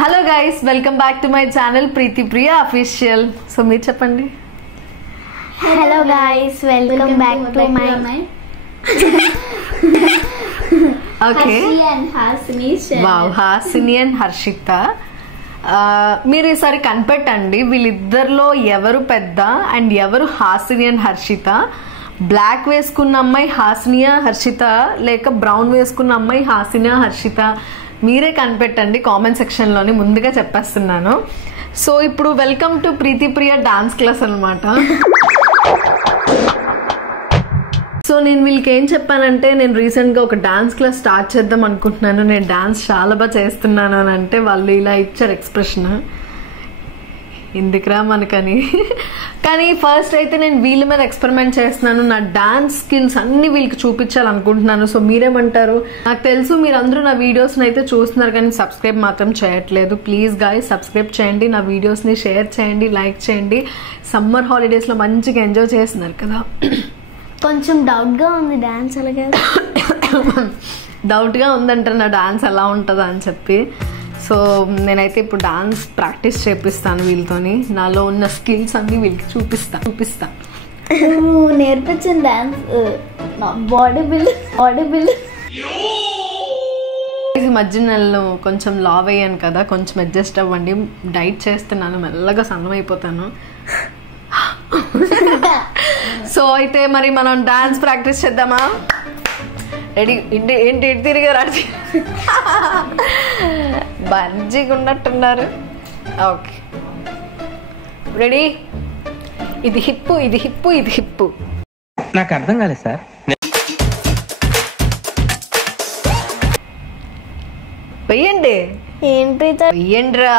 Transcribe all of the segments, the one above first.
Hello guys, welcome back to my channel Preethi Priya official. So మీరు చెప్పండి. Hello guys, welcome back to my okay wow, Hasini and Harshita. మీరు ఈసారి కనిపెట్టండి వీళ్ళిద్దరిలో ఎవరు పెద్ద అండ్ ఎవరు హాసిని అండ్ హర్షిత. బ్లాక్ వేసుకున్న అమ్మాయి హాసినియా హర్షిత, లేక బ్రౌన్ వేసుకున్న అమ్మాయి హాసినియా హర్షిత? మీరే కనిపెట్టండి కామెంట్ సెక్షన్లోని, ముందుగా చెప్పేస్తున్నాను. సో ఇప్పుడు welcome to Preethi Priya dance class అనమాట. సో నేను వీళ్ళకి ఏం చెప్పానంటే, నేను రీసెంట్గా ఒక డాన్స్ క్లాస్ స్టార్ట్ చేద్దాం అనుకుంటున్నాను, నేను డాన్స్ చాలా బాగా చేస్తున్నాను అని అంటే వాళ్ళు ఇలా ఇచ్చారు ఎక్స్ప్రెషన్, ఎందుకురా మనకని. కానీ ఫస్ట్ అయితే నేను వీళ్ళ మీద ఎక్స్పెరిమెంట్ చేస్తున్నాను, నా డాన్స్ స్కిల్స్ అన్ని వీళ్ళకి చూపించాలనుకుంటున్నాను. సో మీరేమంటారు? నాకు తెలుసు మీరందరూ నా వీడియోస్ని అయితే చూస్తున్నారు కానీ సబ్స్క్రైబ్ మాత్రం చేయట్లేదు. ప్లీజ్ గాయ్స్ సబ్స్క్రైబ్ చేయండి, నా వీడియోస్ని షేర్ చేయండి, లైక్ చేయండి. సమ్మర్ హాలిడేస్లో మంచిగా ఎంజాయ్ చేస్తున్నారు కదా. కొంచెం డౌట్గా ఉంది డాన్స్ అలాగే. డౌట్గా ఉందంటారు నా డాన్స్ ఎలా ఉంటుందా అని చెప్పి. సో నేనైతే ఇప్పుడు డాన్స్ ప్రాక్టీస్ చేపిస్తాను వీళ్ళతోని, నాలో ఉన్న స్కిల్స్ అన్ని వీళ్ళకి చూపిస్తా. నేర్పించిన డాన్స్ బాడీ బిల్డ్. ఈ మధ్య నెలలో కొంచెం లావ్ అయ్యాను కదా, కొంచెం అడ్జస్ట్ అవ్వండి. డైట్ చేస్తున్నాను, మెల్లగా సన్నం అయిపోతాను. సో అయితే మరి మనం డాన్స్ ప్రాక్టీస్ చేద్దామా? రెడీ? ఏంటి ఎటు తిరిగారు? అడిగి మంచిగా ఉన్నట్టున్నారు. Okay ready? ఇది హిప్పు, ఇది హిప్పు, ఇది హిప్పు. నాకు అర్థం కాలేదు సార్. వెయ్యండి. ఏంటి వెయ్యండిరా.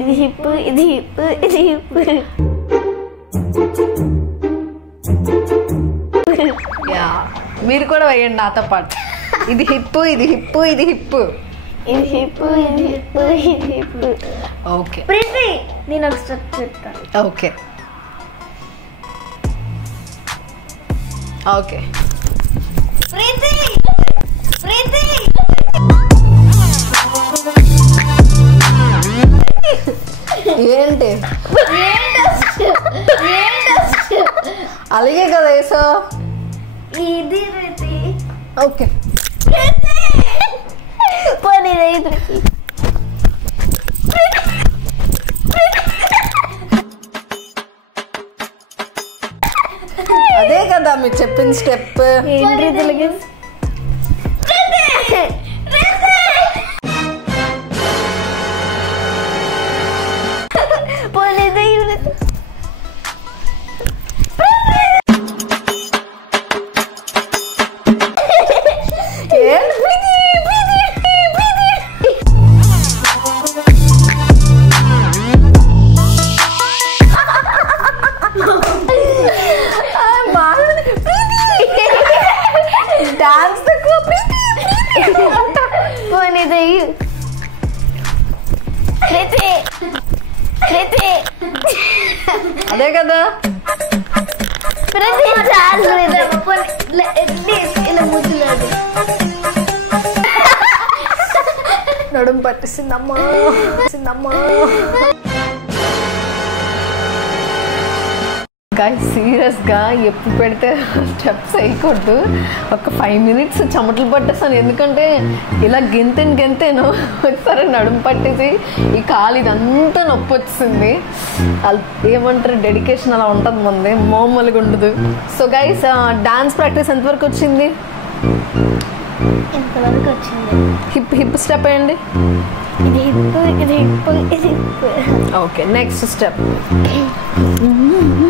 ఇది హిప్, ఇది హిప్, ఇది హిప్. యా, మీరు కూడా వేయండి నాతో పాటు. ఇది హిప్పు, ఇది హిప్పు, ఇది హిప్పు, ఇది హిప్, ఇది హిప్, ఇది హిప్. ఓకే ప్రీతి, నేను ఒక స్టెప్ చెప్తాను. ఓకే ఓకే ప్రీతి, ప్రీతి. ఏంటి అలాగే కదా వేసా? ఇది ప్రీతి. ఓకే పోనీ అదే కదా మీరు చెప్పిన స్టెప్. ఏంటి తెలుగు? పోనీ డాన్స్ పోనీ ప్రీతి, ప్రీతి. అదే కదా. ప్రతి చాలు ఇలా ముద్దులేదు. నడుము పట్టిసిందమ్మా. గాయ్స్ సీరియస్గా ఎప్పుడు పెడితే స్టెప్స్ వేయకూడదు. ఒక 5 minutes చెమటలు పట్టేస్తాను, ఎందుకంటే ఇలా గెంతేను ఒకసారి నడుము పట్టేసి ఈ కాలు ఇదంతా నొప్పి వచ్చింది. ఏమంటారు, డెడికేషన్ అలా ఉంటుంది మంది, మామూలుగా ఉండదు. సో గైస్ డాన్స్ ప్రాక్టీస్ ఎంతవరకు వచ్చింది? ఎంతవరకు వచ్చింది? హిప్ స్టెప్ వేయండి. ఇది హిప్, ఇది హిప్, ఇది hip. Okay next step.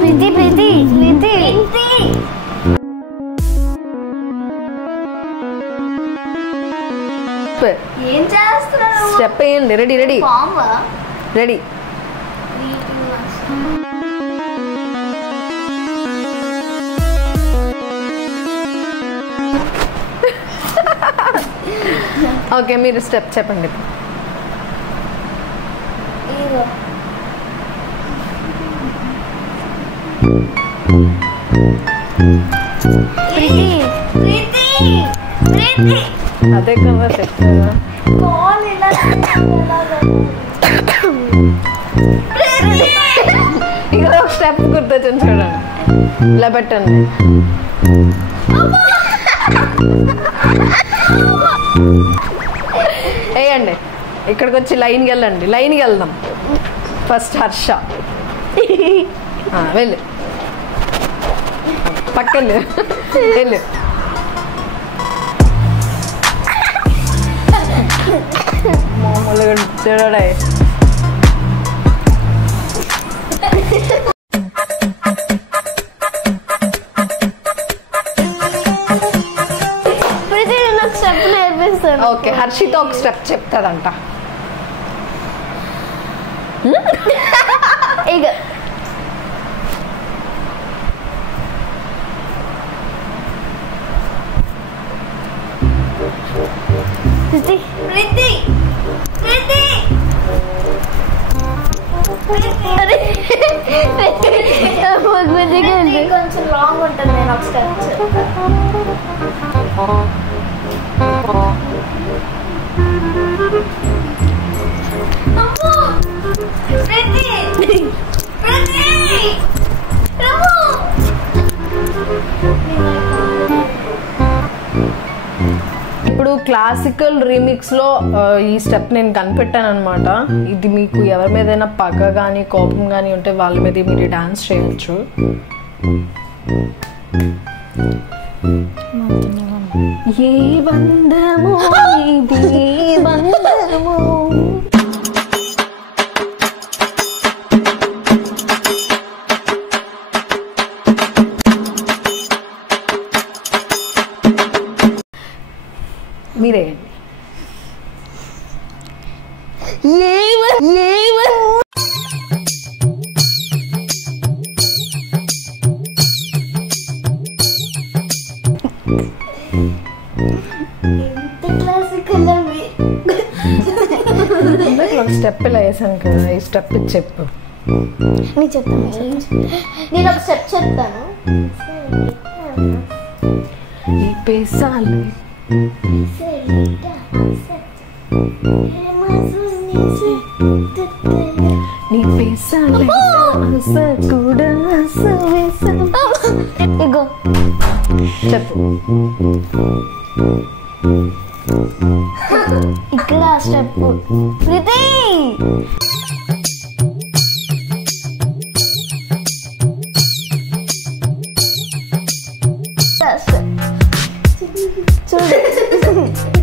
Preeti, Preeti, Preeti. ఏం చేస్తున్నావు? స్టెప్ వేయండి. Ready ready ready. ఓకే మీరు స్టెప్ చెప్పండి. ప్రీతి, ప్రీతి. అదే కదా చెప్తారా? కాల్ ఇలా ఇక్కడ ఒక స్టెప్ గుర్తొచ్చింది చూడండి. ఇలా పెట్టండి. వేయండి. ఇక్కడికి వచ్చి లైన్కి వెళ్ళండి. లైన్కి వెళ్దాం. ఫస్ట్ హర్ష. వెళ్ళు, పక్కన వెళ్ళు. మామూలుగా చూడడే. ఓకే, హర్షిత ఒక స్టెప్ చెప్తాదంట. ఇక కొంచెం లాంగ్ ఉంటుంది. నేను ఒక స్టెప్ ఇప్పుడు క్లాసికల్ రీమిక్స్ లో ఈ స్టెప్ నేను కనిపెట్టాను అనమాట. ఇది మీకు ఎవరి మీదైనా పగ కానీ కోపం కానీ ఉంటే వాళ్ళ మీద మీరు డాన్స్ చేయొచ్చు. ఏ బంధము ఇది బంధము. మీరే స్టెప్ ఇలా వేసాను కదా, ఈ స్టెప్ చెప్పు. నేను చెప్తాను. నేను ఒక స్టెప్ చెప్తాను. ఇగో చెప్పు. ఇక్కడ స్టెప్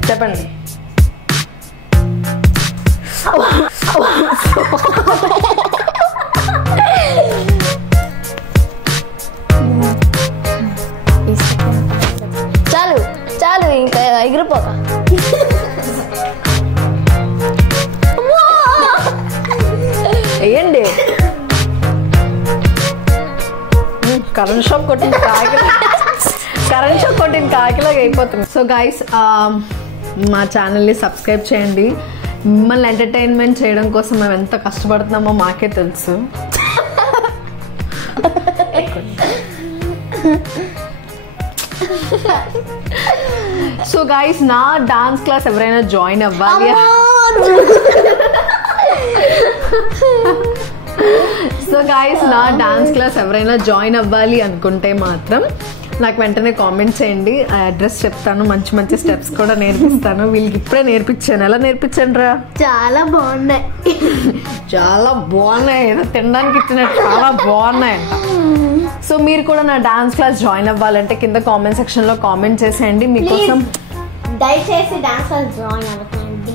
చెప్పండి. చాలు చాలు, ఇంకా ఎగిరిపోక. వేయండి. కరెంట్ షాక్ కొట్టిన కాకిలాగా అయిపోతుంది. సో గైస్, మా ఛానల్ని సబ్స్క్రైబ్ చేయండి. మిమ్మల్ని ఎంటర్టైన్మెంట్ చేయడం కోసం మేము ఎంత కష్టపడుతున్నామో మాకే తెలుసు. సో గైస్, నా డాన్స్ క్లాస్ ఎవరైనా జాయిన్ అవ్వాలి, అనుకుంటే మాత్రం నాకు వెంటనే కామెంట్ చేయండి. ఆ అడ్రస్ చెప్తాను, మంచి మంచి స్టెప్స్ కూడా నేర్పిస్తాను. వీళ్ళకి ఇప్పుడే నేర్పించాను. ఎలా నేర్పించాను రా? చాలా బాగున్నాయి. ఏదో తినడానికి ఇచ్చినట్టు చాలా బాగున్నాయి. సో మీరు కూడా నా డాన్స్ క్లాస్ జాయిన్ అవ్వాలంటే కింద కామెంట్ సెక్షన్ లో కామెంట్ చేసేయండి. మీకోసం దయచేసి డాన్స్ క్లాస్ జాయిన్ అవ్వండి.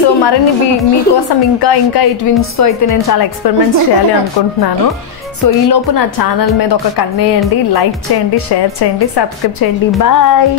సో మరిన్ని మీకోసం ఇంకా ఈ ట్విన్స్ తో అయితే నేను చాలా ఎక్స్పెరిమెంట్స్ చేయాలి అనుకుంటున్నాను. సో ఈ లోపు నా ఛానల్ మీద ఒక కన్నేయండి, లైక్ చేయండి, షేర్ చేయండి, సబ్స్క్రైబ్ చేయండి. బాయ్.